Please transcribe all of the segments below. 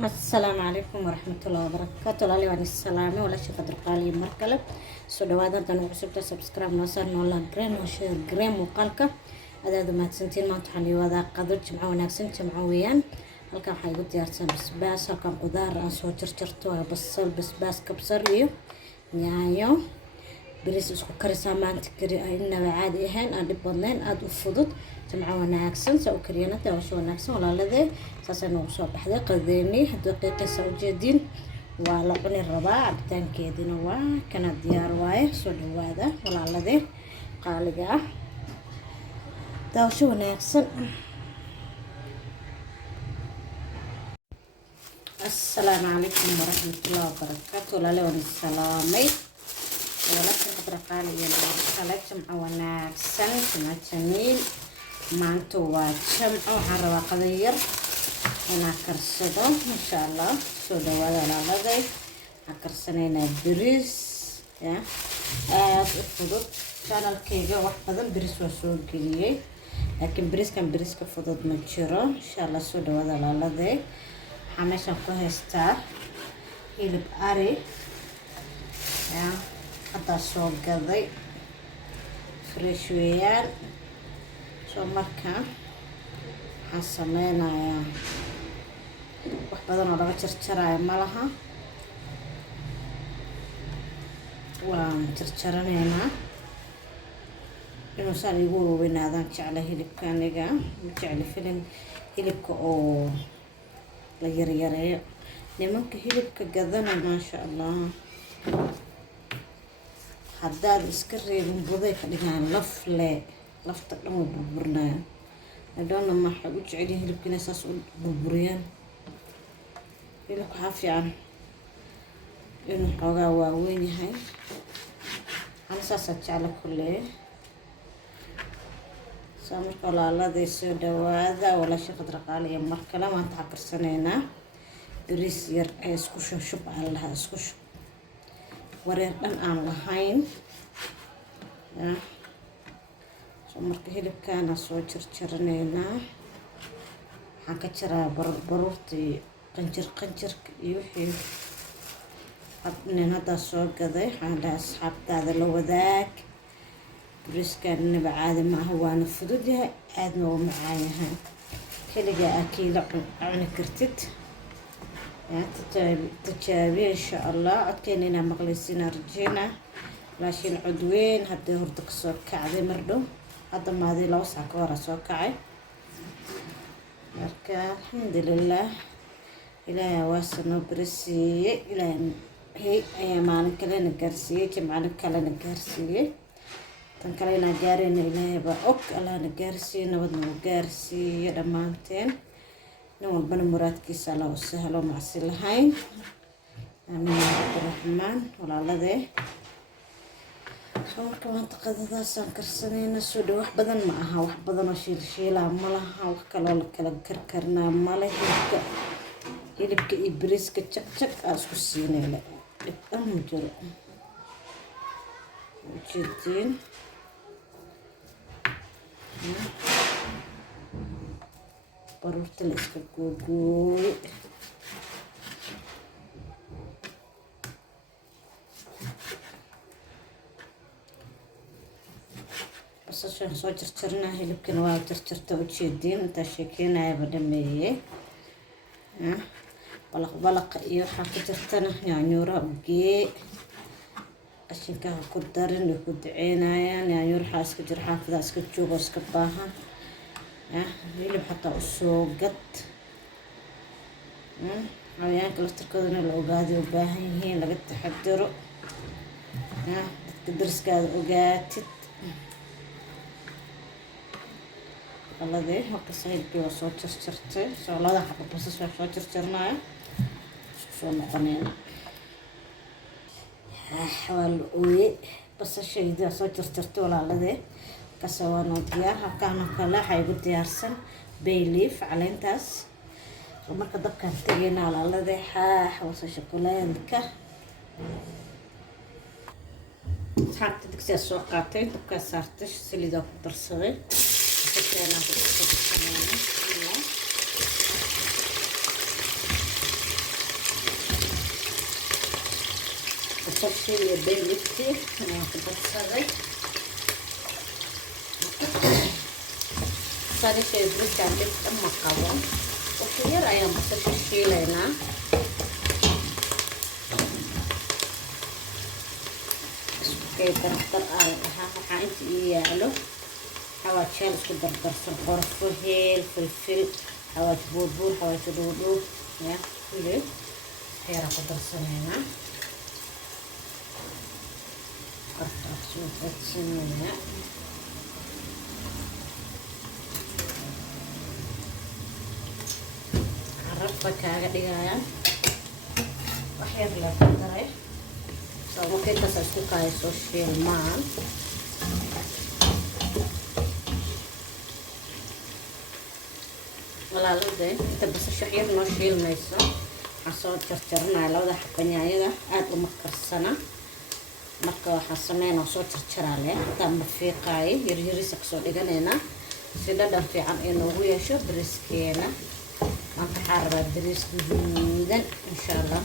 السلام عليكم ورحمة الله وبركاته. لالي واني السلامة ولا شي قدر قالي مركلة سو دوادا دانو عسبتا سبسكرايب نوصر نولا جرين وشير جرين وقالك هذا ما تسنتين ما تحني وذا قدر جمعة وناكسن جمعة ويان halkan waxaa igu diyaarsan basbaas halkan qudaar aan soo jarjarto basal basbaas kabsar iyo yaanyo bariis isku karisaa maanta kari inaba caadi ahayn aan dhib badnayn aada u fudud jamco wanaagsan saa u kariyana daawasho wanaagsan walaaladee saasay noogu soo baxday qadeynay haddii qiiqaysa ujeediin waa la cuni rabaa cabitaankeedina waa kana diyaar waaye soo dhawaada walaaladee qaaliga ah daawasho wanaagsan. السلام عليكم ورحمة الله وبركاته. لا لا ونسلامي ولا تقدر قال يا الله جمعة وناكسن جمعة جميل ما انتو جمعة وحروا قدير هنا كرسدو إن شاء الله سودا ولا لا ذي كرسنينا بريس يا الفضل كان الكيكة واحد بريس وسوق ليه لكن بريس كان بريس كفضل متشرو إن شاء الله سودا ولا لا ذي حماشة كوهستا هيلب أري يا حتى صوب قضي فريش ويان شو مركا حسمينا يا وحبادنا لغا جرجرايا مالها وجرجرانينا إنو سان يقولوا بين هذا جعله هيلبكا نيغا جعله فيلم هيلبكا أو la yaryareeyo nimanka hilibka gadana maasha allah haddaad iska reebin buday ka dhigaan lafta dhan way burburinayaan adhoonna maxay u jecelyihin hilibkina saas u burburiyaan hilibka waxaa fiican inuu xoogaa waaweyn yahay ana saasaa jecla kulee marka walaaladii soo dhawaada walaasha qadar qaaliya mar kale maanta waxaan karsanaynaa bariis yar ee isku shub aan lahaa isku shub wareer dhan aan lahayn marka hilibkaana soo jarjaranaynaa waxaan ka jaraa baruurtii qanjirka iyo wixii nin haddaa soo gaday waxaan dhahay asxaabtaada la wadaag bariiskan inaba caadi ma aha waana fudud yahay aadna waa macaan yahay keligaa akiila cuni kartid tijaabiya insha allah codkeena inaa maqlaysiina rajeyna raashin codweyn haddii horda kasoo kacday mardhow hadda maadii 2 saac ka hora soo kacay marka alxamdulilah ilaahay waasanoo barisiiyey ilaahay ayaa maalin kalena gaarsiiyey jimcana kalena gaarsiiyey tan kale inaan gaarayna ilaahay baa og allahna gaarsiiyo nabadna u gaarsiiyo dhammaanteen nin walbana muraadkiisa alla u sahlo macsi lahayn aamin yaa rabbiraxmaan walaaladee soo marka maanta qadadaasaan karsanayna soo dhow wax badan ma aha wax badan oo shiilshiilaa ma laha wax kaloo la kala karkarnaa male hilibka iyo bariiska jag aa isku siinayla dhib dhan ma jiro ujeediin baruurta la iska googooye basashaan soo jarjarnaa hilibkana waa jarjarta ujeediin intaa sheekeynayaba dhameeye balaqa iyo waxaa ku jirtana yaanyuura ugee qashinkaa ku darin way ku duceynayaan yaanyuur waxaa iska jira xaafadaa iska joogo iska baahan hilib xataa usoo gad xayawaanka laftarkoodana la ogaaday u baahan yihiin laga taxadiro dadka dariskaada ogaatid qaladii halkaas hilibkii waa soo jarjartay soo 2 xabo basas waa soo jarjarnaya isku soo noqonayna waa la ooye basashayda soo jarjartay walaaladee kasawaanoo diyaar halkaanoo kale waxaa igu diyaarsan bay leaf caleentaas marka dabkaan tegayna walaaladee wasa shokolaadka saarta digsiyaa soo qaatay dabkaa saartay saliidaa ku darsaday بصلشي iyo bay lifti ayaan ku darsaday saddex briskan dib ma qabo waqti yar ayaan basasha shiilaynaa isku dartar waxaa inta ii yaalo xawaajyaal isku dardarsan qorfo heel filfil xawaaj buurbuur xawaaj dhuudhuub ya kulli xeera ku darsanaynaa qartaasuu darsanaynaa carabba kaaga dhigaya wax yar lee ku daray soo markay intaas isku kaayso shiilmaan walaalade inta basasha wax yar noo shiilmayso waxaan soo jarjaranaya labada xabba yaanyada aada uma karsana marka waxaan sameynaa soo jarjaraa leh hataa ma fiiqaayo yaryarisa kasoo dhiganaynaa si dhadhan fiican ay noogu yeesho bariiskeena maanta waxaa rabaa bariis guduudan insha allah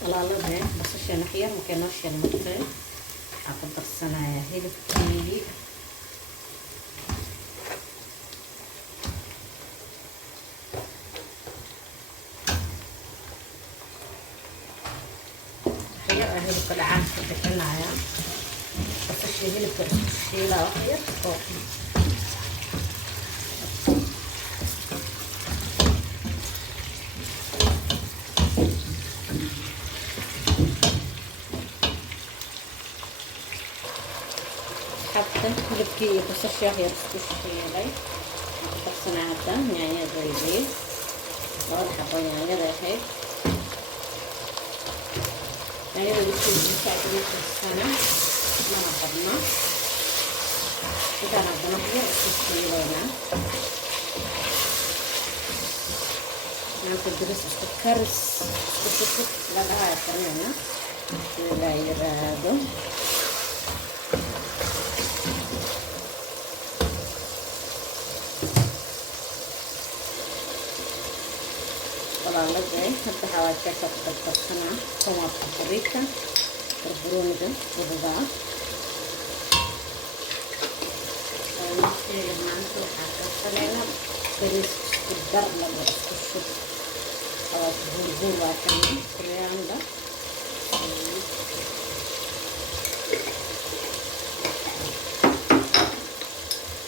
walaalade basashan wax yar markay noo shiilmatay waxaan ku darsanayaa hilibkeedii hilibka dhacaanka bixinaya basasha hilibka isku shiilaa wax yar oo xabta hilibkii iyo basasha wax yar isku shiilay waxaan ku darsanaa hadda yaanyadaydii labada xabo yaanyada ahayd ayada wixii sana mana badna intaan haddana yar isku shiilaynaa maanta diris isku karis isku sukut la dhahaya karinayna sida la yiraahdo walaalade hadda xawaajyaasha ku dardarsanaa tomaadka bariidka barbarooniga budadaa maanta waxaa karsanaynaa bariis isku dar laba isku shub xawaaj buurbuur waa kana kuryaanda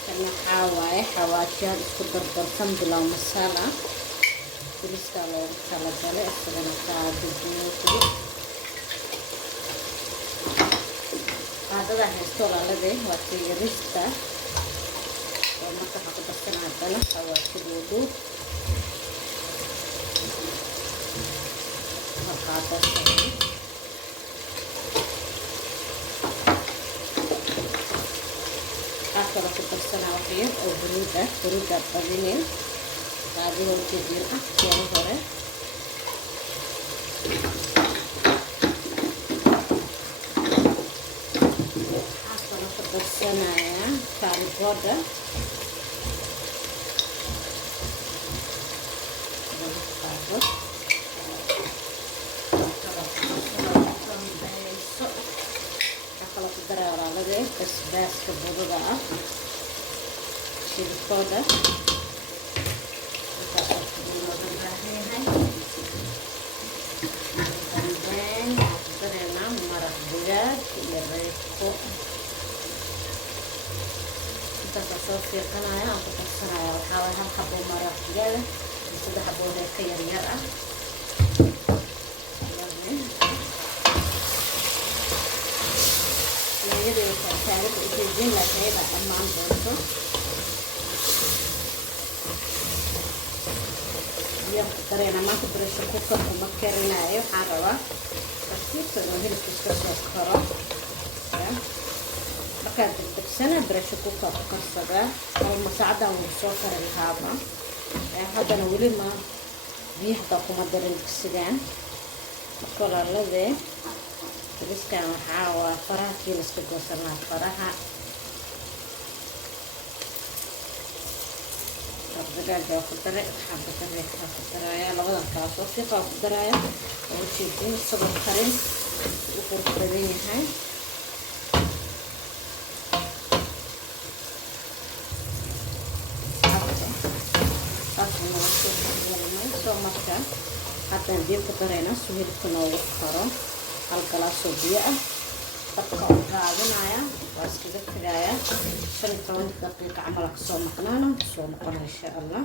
kana waxaa waaye xawaajyaal isku dardarsan bilow masala bariiska loogu talagalay isagana qaadaduuqdi qaadada haysto walaalade waa tiyarista oo marka waxaa ku darsanaa haddana xawaaji dhuudhuub qaado waxaa kaloo ku darsanaa wax yar oo huruuda badinin qaadiga ujeediin ah kuwa hore waxaa kaloo ku darsanayaa kaaribooda waxaa kaloo ku daraa walaalade basbaaska budada ah shilkooda maraq digaag iyo reeko intaasa soo fiiqanaya aan ku darsanaya waxaa waay hal xabo maraq digaaga iyo 3 xabo reeko yaryar ah iyadoo taariikhda ujeedin lahayd dhammaan doonto dareena maanta pressure cooker uma karinayo waxaan rabaa tartiibta inuu hilibka iska soo karo markaad degdegsana pressure cooker ku karsadaa ama saacadan wuu soo kari lahaaba haddana weli ma biyo hataa kuma darin digsigan marka walaaladee bariiskan waxaa waa faraha kii la iska goosanaa faraha دجاجة وكدرة حبة الريحة كدرة لبضة كاس وثقة كدرة وشيء صبر كريم وكركدين هاي soo marka haddaan biyo ku darayna si hilibka noogu karo hal galaas oo biyo ah dabka oo raadinaya waa iskaga tagaya 15 daqiiqo camal ka soo maqnaana soo noqona insha Allah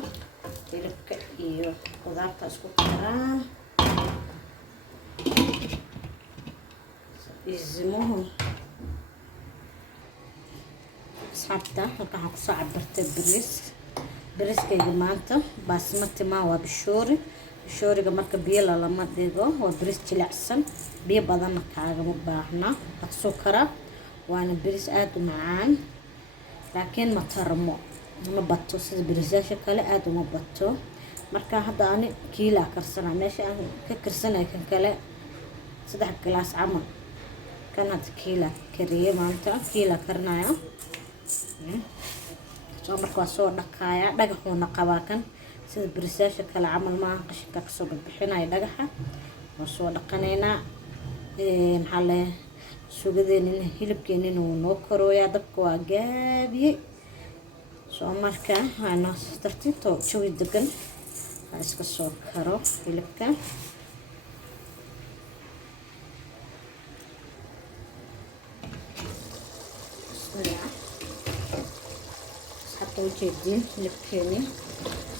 hilibka iyo qudaarta isku karaa izmuhu sabta halkaan ku soo cabartay bariskayga maanta basmati ma waa bishooriga marka biyo lama dhigo waa baris jilicsan biyo badan kaagama baahna soo kara waana baris aad u macaan laakiin ma tarmo ma bato sida barisaasha kale aad uma bato marka hadda ani kiila karsana meesha aan ka karsanay kan kale 3 galaas camal kan had kiila kariye maanta kiila karnaya soo markaa soo dhaqaaya dhagaxuna qabaa kan sida barisaasha kale camal ma qashinka ka soo bixinay dhagaxa oo soo dhaqanayna maxaa le suugadeena hilibkeena inuu noo karooya dabka waa gaabiyay soo markaa ana tartiibto jawi degan iska soo karo hilibka وجدين لبكني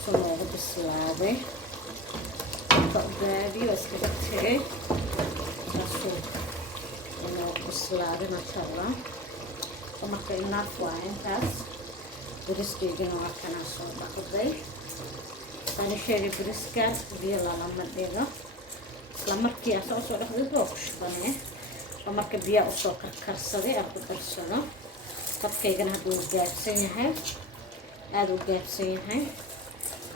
صنوع بالسلابة فقدابي واسكتتي رسول صنوع بالسلابة ما شاء الله ومكينا فوائن تاس بريسكي جنوع كان صنوع بقضي ثاني شيري بريسكات بيلا لما ديغا لما كي أسوأ لحظة بوكش فاني ومكي بيا أسوأ كركرسدي أرض كرسدة طبكيغن هدو جابسين هاي aad u gaabsan yahay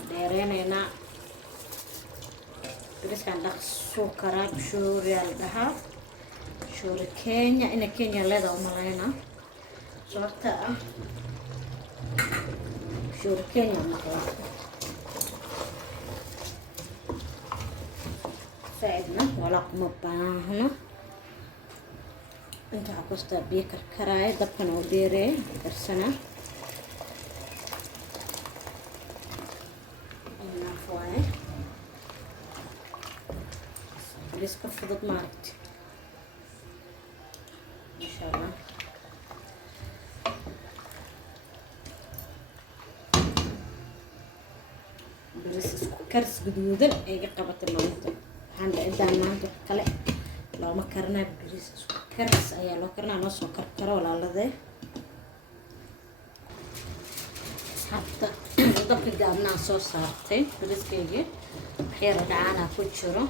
dheereynayna biriskan dhaqsoo karaa shooriyaal dhahaa shoori Kenya ina Kenya leeda u malayna sababta ah shoori Kenya maqla saidna wala kuma baahna inta qosta biyo karkaraay dabkan oo dheeree karsana بيسكت فضت معك إن شاء الله بريس كرس جدودن إيجا قبضة مانتو عند عدة مانتو كلا لو ما كرنا بريس كرس أيه لو كرنا نص كركرة ولا لذي حتى ضبط قامنا صوص صارتي بريس كيجي خير دعانا كوتشرو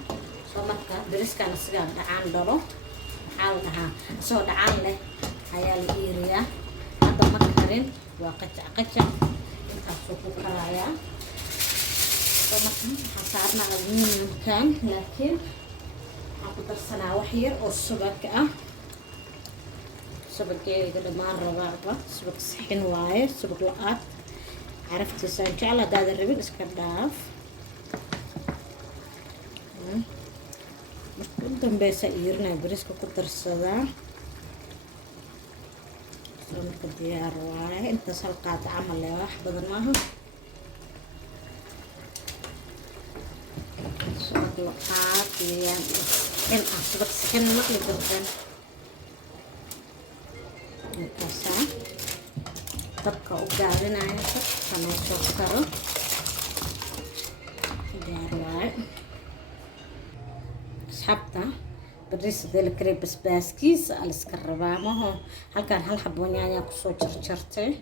marka bariskana siga dhacaan dhalo maxaa la dhahaa soo dhacaan leh ayaa la iiriyaa hadda ma karin waa qajac intaas ku karaya soo marka xasaarna aluminiumkan laakiin waxaan ku darsanaa wax yar oo subag ah subaggeeda dhamaan rabaa subag saxin waaye subag la-aad caraftiisa jecel haddaad rabin iska dhaaf dambaysa iirna bariska ku darsadaa soo marka diyaar waaye intaas hal qaado camal leh wax badan maaha soo qaad weeyaan in asbad skin ma dhigan intaasa dabka u gaabinaya sabta soo karo diyaar waaye حبتا بريس ديال كري بسباسكيس على سكربا ما هو هل كان هل حبون يعني كسو جرجرتي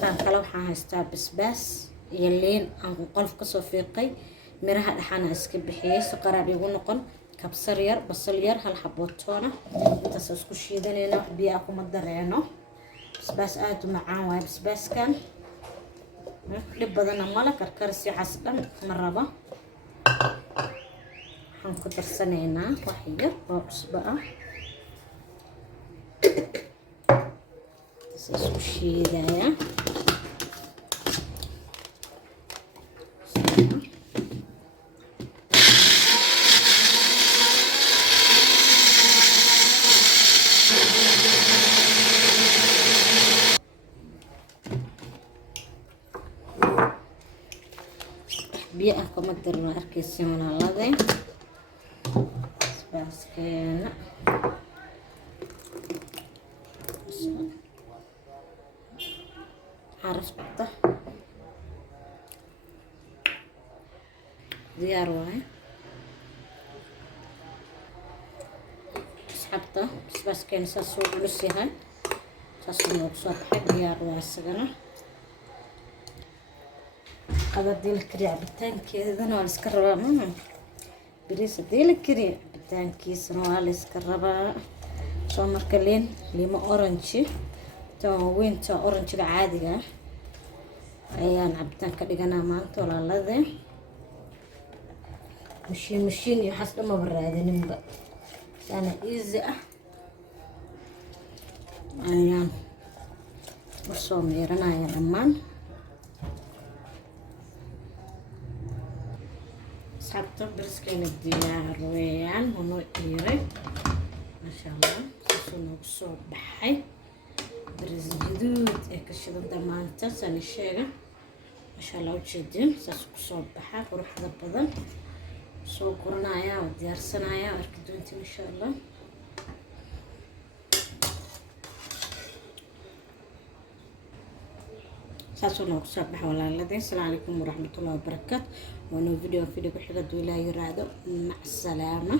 كان كلو حاستا بسباس يلين ان قلف كسو فيقي ميرها دحانا اسك بخيه سقراب يغو نقن كبسر ير بصل ير هل حبوتونا انت اسكو شيدانينا wax biyo ku madareeno بسباس aad u macaan way بسباس kan dib badan ma la karkarsi xasdan maraba waxaan ku darsanaynaa wax yar oo cusbo ah isku shiidaya biyaha kuma darno arkaysiin walaalade basbaaskeena carafta diyaar waaye asxaabta basbaaskeena saas uu culus yahay saas uu noogu soo baxay diyaar waa isagana hadii la kariyo cabitaankeedana waa la iska rabaa bariis hadii la kariyo cabitaankiisana waa la iska rabaa soo marka liimo orange weynta oranjiga caadiga ayaan cabitaan ka dhiganaa maanta walaalade mashiin iyo waxaas dhamaba raadininba saana easy ah ayaan usoo miiranaya dhammaan asxaabta bariiskeena diyaar weeyaan wanoo dhiiray maasha allah saasuu noogu soo baxay bariis gaduud ee ka shidanta maanta sani sheega maasha allah ujeedin saasuu kusoo baxa quruxda badan soo guranaya oo diyaarsanaya arki doontiin insha allah saasuu noogu soo baxa walaaladeen. Assalaamu calaykum waraxmatullaahi wabarakaatu. waana video ku xiga duu ilaahay yiraahdo mac salaama.